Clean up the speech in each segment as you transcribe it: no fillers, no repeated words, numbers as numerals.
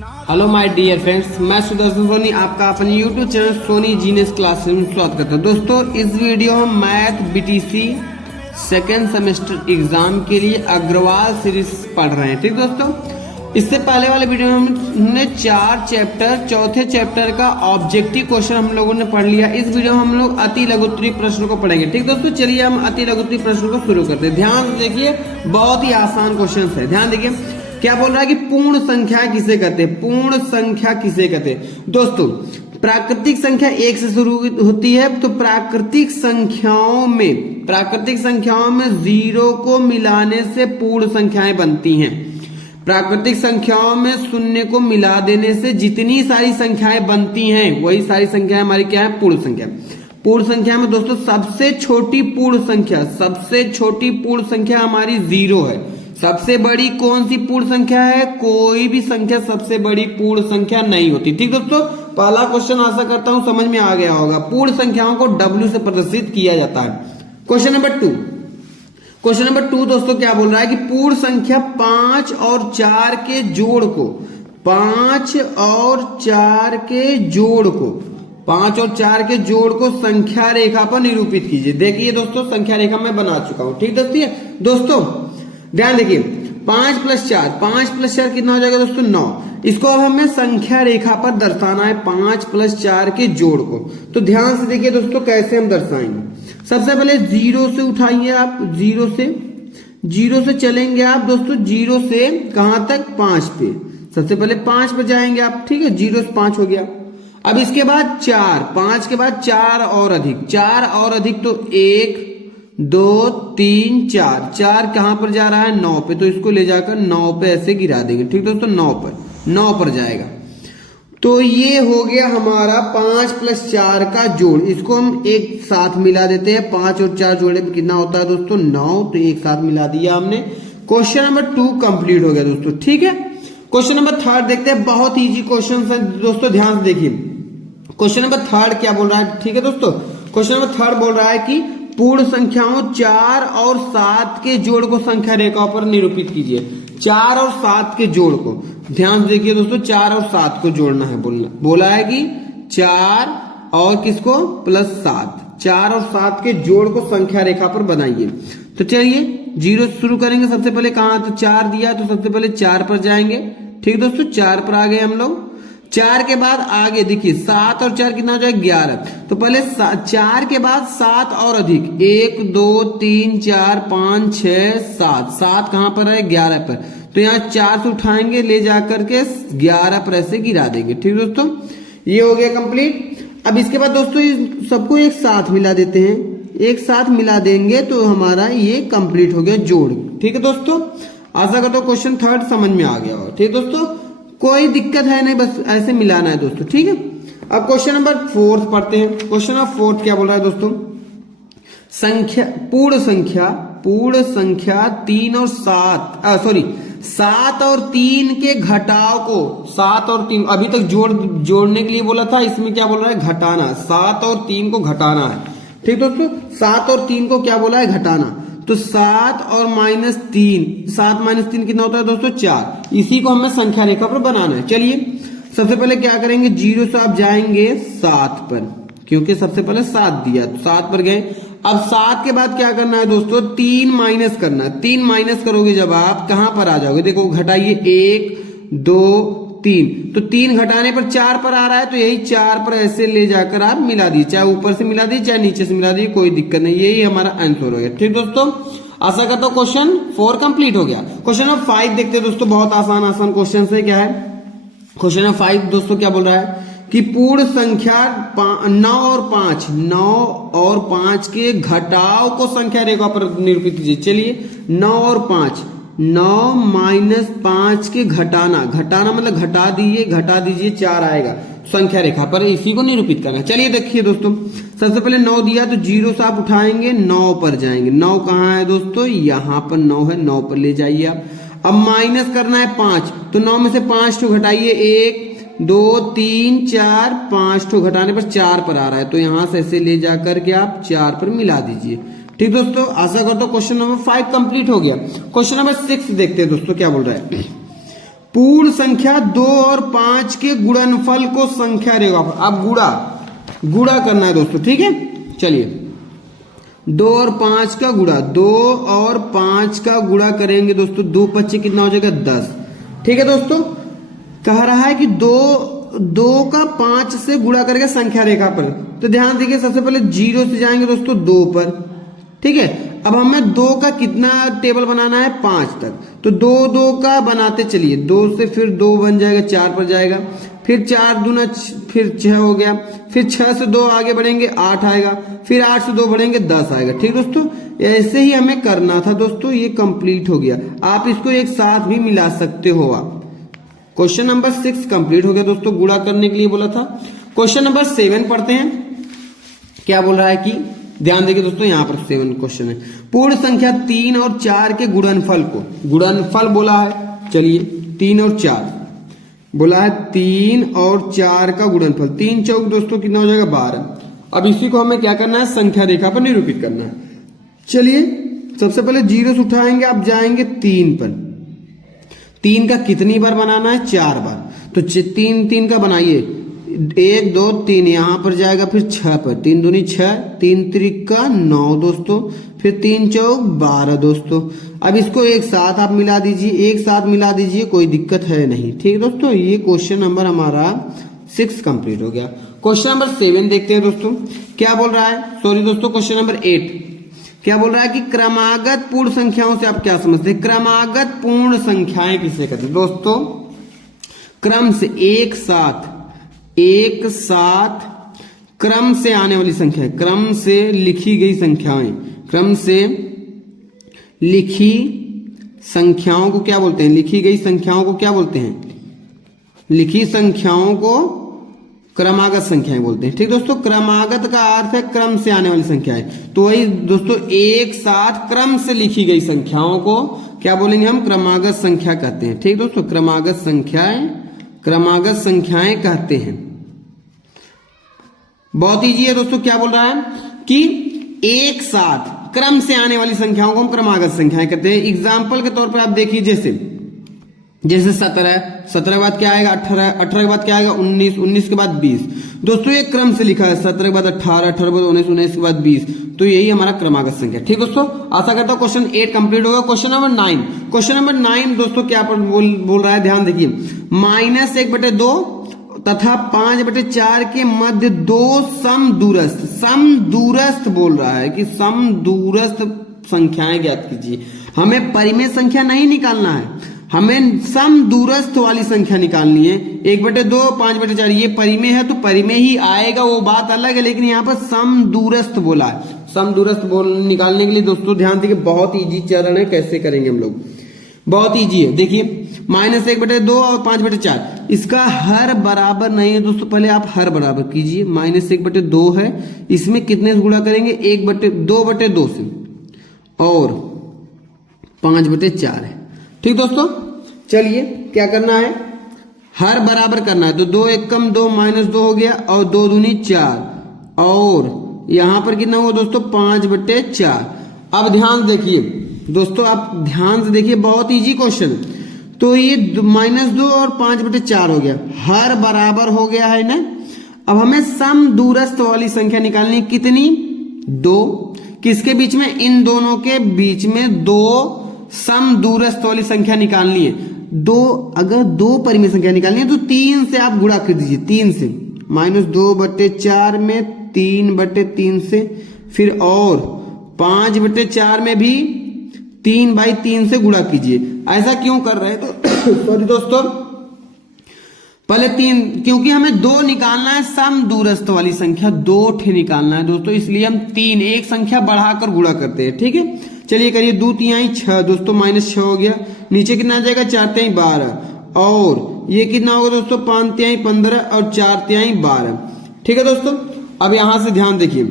Hello my dear friends, मैं सुदर्शन सोनी आपका अपने YouTube channel Soni genius classes में स्वागत करता हूं। दोस्तों, इस वीडियो में math BTC second semester exam के लिए अग्रवाल सीरीज पढ़ रहे हैं। ठीक दोस्तों, इससे पहले वाले वीडियो में हमने 4 चैप्टर, चौथे चैप्टर का ऑब्जेक्टिव क्वेश्चन हम लोगों ने पढ़ लिया। इस वीडियो में हम लोग अति लघुत्तरीय प्रश्न को पढ़ेंगे। ठीक दोस्तों, चलिए हम अति लघुत्तरीय प्रश्न को शुरू करते हैं। ध्यान देखिए, बहुत ही आसान क्वेश्चन है। ध्यान देखिए क्या बोल रहा है कि पूर्ण संख्या किसे कहते हैं। पूर्ण संख्या किसे कहते हैं दोस्तों, प्राकृतिक संख्या 1 से शुरू होती है, तो प्राकृतिक संख्याओं में 0 को मिलाने से पूर्ण संख्याएं बनती हैं। प्राकृतिक संख्याओं में 0 को मिला देने से जितनी सारी संख्याएं बनती हैं वही सारी संख्याएं हमारी क्या है, पूर्ण संख्या। पूर्ण संख्या में दोस्तों सबसे छोटी पूर्ण संख्या हमारी 0 है। सबसे बड़ी कौन सी पूर्ण संख्या है? कोई भी संख्या सबसे बड़ी पूर्ण संख्या नहीं होती। ठीक दोस्तों, पहला क्वेश्चन आशा करता हूं समझ में आ गया होगा। पूर्ण संख्याओं को W से प्रदर्शित किया जाता है। क्वेश्चन नंबर 2 दोस्तों क्या बोल रहा है कि पूर्ण संख्या 5 और 4 के जोड़ को 5 और 4 के जोड़ को संख्या रेखा पर निरूपित कीजिए। देखिए दोस्तों, संख्या रेखा मैं बना चुका हूं। ठीक दोस्तों ध्यान देखिए, 5 + 4 कितना हो जाएगा दोस्तों? 9। इसको अब हमें संख्या रेखा पर दर्शाना है, 5 + 4 के जोड़ को। तो ध्यान से देखिए दोस्तों कैसे हम दर्शाएंगे। सबसे पहले 0 से उठाइए आप, 0 से चलेंगे आप दोस्तों, 0 से कहां तक? 5 पे। सबसे पहले 5 पे जाएंगे आप। ठीक है, 0 से 5 हो गया। अब इसके बाद 4, 5 के बाद 4 और अधिक तो 1 2 3 4 कहां पर जा रहा है? 9 पे। तो इसको ले जाकर 9 पे ऐसे गिरा देंगे। ठीक दोस्तों, 9 पर जाएगा। तो ये हो गया हमारा 5 + 4 का जोड़। इसको हम एक साथ मिला देते हैं। 5 और 4 जोड़े में कितना होता है दोस्तों? 9। तो एक साथ मिला दिया हमने। क्वेश्चन नंबर 2 कंप्लीट हो गया दोस्तों। ठीक है, क्वेश्चन नंबर 3 देखते हैं। बहुत इजी क्वेश्चन है दोस्तों, ध्यान से देखिए। क्वेश्चन नंबर 3 क्या बोल रहा है? ठीक है दोस्तों, क्वेश्चन नंबर 3 बोल रहा है कि पूर्ण संख्याओं 4 और 7 के जोड़ को संख्या रेखा पर निरूपित कीजिए। 4 और 7 के जोड़ को ध्यान से देखिए दोस्तों, 4 और 7 को जोड़ना है। बोला है कि 4 और किसको? +7। 4 और 7 के जोड़ को संख्या रेखा पर बनाइए। तो चलिए 0 से शुरू करेंगे। सबसे पहले कहां? तो 4 दिया, तो सबसे पहले 4 पर जाएंगे। ठीक दोस्तों, 4 पर आ गए हम लोग। 4 के बाद आगे देखिए, 7 और 4 कितना हो जाएगा? 11। तो पहले 4 के बाद 7 और अधिक, 1 2 3 4 5 6 7। 7 कहां पर है? 11 पर। तो यहाँ 4 से उठाएंगे, ले जाकर के 11 पर ऐसे गिरा देंगे। ठीक दोस्तों, ये हो गया कंप्लीट। अब इसके बाद दोस्तों सबको एक साथ मिला देते हैं। एक साथ मिला देंगे तो हमारा ये कंप्लीट हो गया जोड़। ठीक है दोस्तों, आशा करता हूं क्वेश्चन 3 समझ में आ गया होगा। ठीक दोस्तों, कोई दिक्कत है नहीं, बस ऐसे मिलाना है दोस्तों। ठीक है, अब क्वेश्चन नंबर 4 पढ़ते हैं। क्वेश्चन नंबर 4 क्या बोल रहा है दोस्तों? पूर्ण संख्या 3 और 7 और 3 के घटाव को 7 और 3 अभी तक जोड़ने के लिए बोला था, इसमें क्या बोल रहा है? घटाना। 7 और 3 को घटाना है। ठीक दोस्तों, 7 और 3 को क्या बोला है? घटाना। तो 7 और -3, 7 - 3 कितना होता है दोस्तों? 4। इसी को हमें संख्या रेखा पर बनाना है। चलिए सबसे पहले क्या करेंगे, 0 से आप जाएंगे 7 पर, क्योंकि सबसे पहले 7 दिया, तो 7 पर गए। अब 7 के बाद क्या करना है दोस्तों? 3 माइनस करना है। 3 माइनस करोगे जब आप कहां पर आ जाओगे? देखो घटाइए, 1 2 3। तो 3 घटाने पर 4 पर आ रहा है, तो यही 4 पर ऐसे ले जाकर आप मिला दीजिए। चाहे ऊपर से मिला दीजिए, चाहे नीचे से मिला दीजिए, कोई दिक्कत नहीं। यही हमारा आंसर हो गया। ठीक दोस्तों, आशा करता हूं क्वेश्चन 4 कंप्लीट हो गया। क्वेश्चन नंबर 5 देखते हैं दोस्तों। बहुत आसान क्वेश्चन है। क्या है क्वेश्चन नंबर 5 दोस्तों? क्या बोल रहा है कि पूर्ण संख्या 9 और 5 के घटाव को संख्या रेखा पर निरूपित कीजिए। चलिए 9 और 5, 9 - 5 के घटाना मतलब घटा दीजिए 4 आएगा संख्या रेखा पर, इसी को निरूपित करना। चलिए देखिए दोस्तों, सबसे पहले 9 दिया, तो 0 से आप उठाएंगे, 9 पर जाएंगे। 9 कहां है दोस्तों? यहां पर 9 है, 9 पर ले जाइए आप। अब माइनस करना है 5, तो 9 में से 5 घटाइए, 1 2 3 4 5 घटाने पर 4 पर आ रहा है, तो यहां से ऐसे ले जाकर के आप 4 पर मिला दीजिए। ठीक दोस्तों, आशा करता हूं क्वेश्चन नंबर 5 कंप्लीट हो गया। क्वेश्चन नंबर 6 देखते हैं दोस्तों क्या बोल रहा है। पूर्ण संख्या 2 और 5 के गुणनफल को संख्या रेखा पर, अब गुणा करना है दोस्तों, ठीक है। चलिए 2 और 5 का गुणा, 2 और 5 का गुणा करेंगे दोस्तों, 2 25 कितना हो जाएगा 10, ठीक है दोस्तों। कह रहा है कि 2 का 5 से गुणा करके संख्या रेखा पर, तो ध्यान देखिए सबसे पहले 0 से जाएंगे दोस्तों 2 पर, ठीक है। अब हमें 2 का कितना टेबल बनाना है 5 तक, तो 2 का बनाते चलिए, 2 से फिर 2 बन जाएगा 4 पर जाएगा, फिर 4 दूना फिर 6 हो गया, फिर 6 से 2 आगे बढ़ेंगे 8 आएगा, फिर 8 से 2 बढ़ेंगे 10 आएगा, ठीक दोस्तों। ऐसे ही हमें करना था दोस्तों, ये कंप्लीट हो गया। आप इसको एक साथ भी मिला सकते हो। आप क्वेश्चन नंबर 6 कंप्लीट हो गया दोस्तों, गुणा करने के लिए बोला था। क्वेश्चन नंबर 7 पढ़ते हैं, क्या बोल रहा है कि ध्यान देखिए दोस्तों, यहां पर 7 क्वेश्चन है। पूर्ण संख्या 3 और 4 के गुणनफल को, गुणनफल बोला है, चलिए 3 और 4 बोला है, 3 और 4 का गुणनफल, 3 चौक दोस्तों कितना हो जाएगा 12। अब इसी को हमें क्या करना है, संख्या रेखा पर निरूपित करना है। चलिए सबसे पहले 0 से उठाएंगे, आप जाएंगे 3 पर, 3 का कितनी बार बनाना है 4 बार, तो 3 का बनाइए, 1 2 3 यहां पर जाएगा, फिर 6 पर, 3 दूनी 6, 3 त्रिका 9 दोस्तों, फिर 3 चौक 12 दोस्तों। अब इसको एक साथ आप मिला दीजिए, एक साथ मिला दीजिए, कोई दिक्कत है नहीं, ठीक है दोस्तों। ये क्वेश्चन नंबर हमारा 6 कंप्लीट हो गया। क्वेश्चन नंबर 7 देखते हैं दोस्तों, क्या बोल रहा है, सॉरी दोस्तों क्वेश्चन नंबर 8 क्या बोल रहा है कि क्रमागत पूर्ण संख्याओं से आप क्या समझते हैं, क्रमागत पूर्ण संख्याएं किसे कहते हैं दोस्तों, क्रम से एक साथ क्रम से आने वाली संख्या, क्रम से लिखी गई संख्याएं, क्रम से लिखी संख्याओं को क्या बोलते हैं, लिखी गई संख्याओं को क्या बोलते हैं, लिखी संख्याओं को क्रमागत संख्याएं बोलते हैं, ठीक दोस्तों। क्रमागत का अर्थ है क्रम से आने वाली संख्याएं, तो वही दोस्तों एक साथ क्रम से लिखी गई संख्याओं को क्या बोलेंगे हम, क्रमागत संख्या कहते हैं, ठीक दोस्तों। क्रमागत संख्याएं कहते हैं। बहुत ईजी है दोस्तों, क्या बोल रहा है कि एक साथ क्रम से आने वाली संख्याओं को हम क्रमागत संख्याएं कहते हैं। एग्जाम्पल के तौर पर आप देखिए, जैसे 17 के बाद क्या आएगा 18 के बाद क्या आएगा 19 के बाद 20 दोस्तों, ये क्रम से लिखा है, 17 के बाद 18 के बाद 19 के बाद 20, तो यही हमारा क्रमागत संख्या, ठीक दोस्तों। आशा करता हूं क्वेश्चन 8 कंप्लीट होगा। क्वेश्चन नंबर 9 दोस्तों क्या बोल रहा है, ध्यान देखिए, -1/2 तथा 5/4 के मध्य 2 समदूरस्थ बोल रहा है कि समदूरस्थ संख्याएं ज्ञात कीजिए। हमें परिमेय संख्या नहीं निकालना है, हमें समदूरस्थ वाली संख्या निकालनी है। 1/2 5/4 ये परिमेय है तो परिमेय ही आएगा, वो बात अलग है, लेकिन यहाँ पर समदूरस्थ बोला है। समदूरस्थ निकालने के लिए दोस्तों ध्यान देखिए, बहुत इजी चरण है, कैसे करेंगे हम लोग, बहुत इजी है। देखिए -1/2 और 5/4, इसका हर बराबर नहीं है दोस्तों, पहले आप हर बराबर कीजिए। -1/2 है, इसमें कितने से गुणा करेंगे 2/2 से, और 5/4 है, ठीक दोस्तों। चलिए क्या करना है, हर बराबर करना है, तो 2 एकम 2 -2 हो गया, और 2 दूनी 4, और यहां पर कितना हुआ दोस्तों 5/4। अब ध्यान देखिए दोस्तों, आप ध्यान से देखिए, बहुत इजी क्वेश्चन। तो ये -2 और 5/4 हो गया, हर बराबर हो गया है ना। अब हमें समदूरस्थ वाली संख्या निकालनी है, कितनी 2, किसके बीच में, इन दोनों के बीच में 2 समदूरस्थ वाली संख्या निकालनी है। अगर 2 परिमेय संख्या निकालनी है तो 3 से आप गुणा कर दीजिए, 3 से, -2/4 में 3/3 से, फिर और 5/4 में भी 3/3 से गुणा कीजिए। ऐसा क्यों कर रहे हैं तो सॉरी दोस्तों, पहले 3, क्योंकि हमें 2 निकालना है, समदूरस्थ वाली संख्या 2 ठे निकालना है दोस्तों, इसलिए हम 3 एक संख्या बढ़ाकर गुणा करते हैं, ठीक है। चलिए करिए, 2 तिहाई 6 दोस्तों, -6 हो गया, नीचे कितना आ जाएगा 4 तिहाई 12, और ये कितना होगा दोस्तों 5 तिहाई 15 और 4 तिहाई 12, ठीक है दोस्तों। अब यहां से ध्यान देखिए,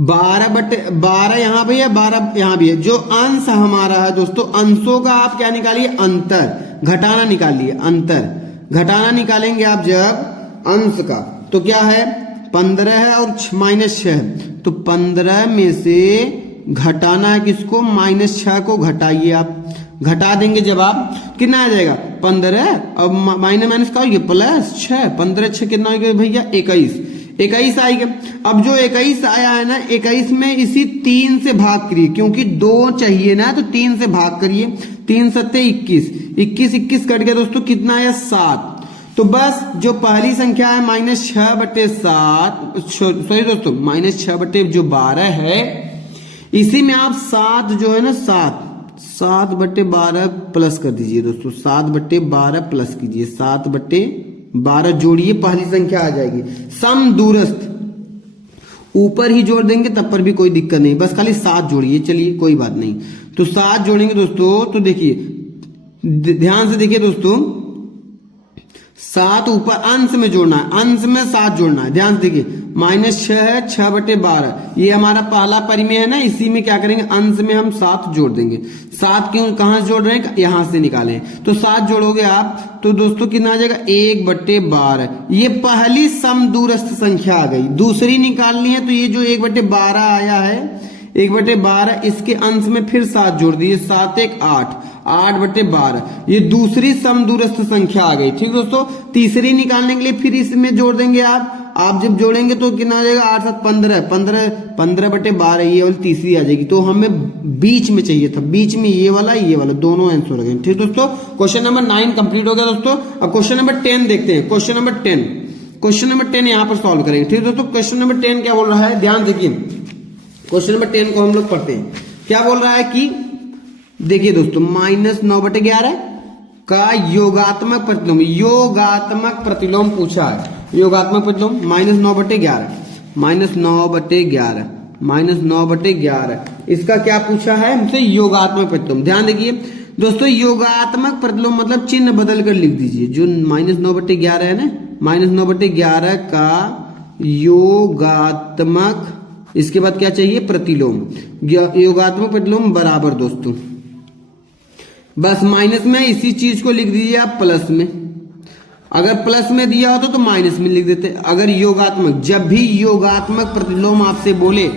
12 यहाँ भी है, 12 यहाँ भी है। जो अंश हमारा है दोस्तों, अंशों का आप क्या निकालिए, अंतर, घटाना निकालिए, अंतर घटाना निकालेंगे आप जब अंश का, तो क्या है 15 है और -6 है, तो 15 में से घटाना है किसको, -6 को घटाइए आप, घटा देंगे जब आप, कितना आ जाएगा 15, अब माइनस माइनस का हो गया प्लस 6, 15 6 कितना हो गया भैया 21, 21 आएगा। अब जो 21 आया है ना, 21 में इसी 3 से भाग करिए, क्योंकि 2 चाहिए ना, तो 3 से भाग करिए, 3 सत्ते 21, 21 कट गया दोस्तों, कितना आया 7। तो बस जो पहली संख्या है -6/7, सॉरी दोस्तों -6/12 है, इसी में आप 7 जो है ना 7/12 प्लस कर दीजिए दोस्तों, 7/12 प्लस कीजिए, 7/12 जोड़िए, पहली संख्या आ जाएगी। सम दूरस्थ ऊपर ही जोड़ देंगे तब पर भी कोई दिक्कत नहीं, बस खाली 7 जोड़िए, चलिए कोई बात नहीं। तो 7 जोड़ेंगे दोस्तों, तो देखिए ध्यान से देखिए दोस्तों, 7 ऊपर अंश में जोड़ना है, अंश में 7 जोड़ना है, ध्यान से देखिए, -6 है, 6/12 ये हमारा पहला परिमेय है ना, इसी में क्या करेंगे अंश में हम 7 जोड़ देंगे। 7 क्यों कहां से जोड़ रहे हैं, यहां से निकाले, तो 7 जोड़ोगे आप तो दोस्तों कितना आ जाएगा 1/12। ये पहली समदूरस्थ संख्या आ गई। दूसरी निकालनी है तो ये जो 1/12 आया है, 1/12 इसके अंश में फिर 7 जोड़ दिए, 7 1 8, 8/12 ये दूसरी समदूरस्थ संख्या आ गई। ठीक दोस्तों, तीसरी निकालने के लिए फिर इसमें जोड़ देंगे आप जब जोड़ेंगे तो कितना आ जाएगा 8 7 15, 15/12 ये वाली तीसरी आ जाएगी। तो हमें बीच में चाहिए था, बीच में ये वाला दोनों आंसर हो गए। ठीक दोस्तों, क्वेश्चन नंबर 9 कंप्लीट हो गया दोस्तों। अब क्वेश्चन नंबर 10 देखते हैं। क्वेश्चन नंबर 10 यहां पर सॉल्व करेंगे। ठीक दोस्तों, क्वेश्चन नंबर 10 क्या बोल रहा है, ध्यान देखिए, क्वेश्चन नंबर 10 को हम लोग पढ़ते हैं। क्या बोल रहा है कि देखिए दोस्तों, -9/11 का योगात्मक प्रतिलोम पूछा है। योगात्मक प्रतिलोम -9/11 इसका क्या पूछा है हमसे, योगात्मक प्रतिलोम। ध्यान देखिए दोस्तों, योगात्मक प्रतिलोम मतलब चिन्ह बदल कर लिख दीजिए। जो -9/11 है ना, -9/11 का योगात्मक, इसके बाद क्या चाहिए प्रतिलोम, योगात्मक प्रतिलोम बराबर दोस्तों, बस माइनस में इसी चीज को लिख दीजिए आप प्लस में। अगर प्लस में दिया होता तो माइनस में लिख देते। अगर योगात्मक, जब भी योगात्मक प्रतिलोम आपसे बोले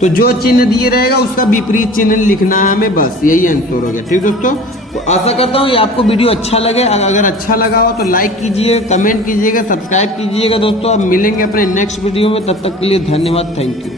तो जो चिन्ह दिए रहेगा उसका विपरीत चिन्ह लिखना है हमें, बस यही आंसर हो गया। ठीक दोस्तों, तो आशा करता हूँ ये आपको वीडियो अच्छा लगे। अगर अच्छा लगा हो तो लाइक कीजिए, कमेंट कीजिएगा, सब्सक्राइब कीजिएगा दोस्तों। अब मिलेंगे अपने नेक्स्ट वीडियो में, तब तक के लिए धन्यवाद, थैंक यू।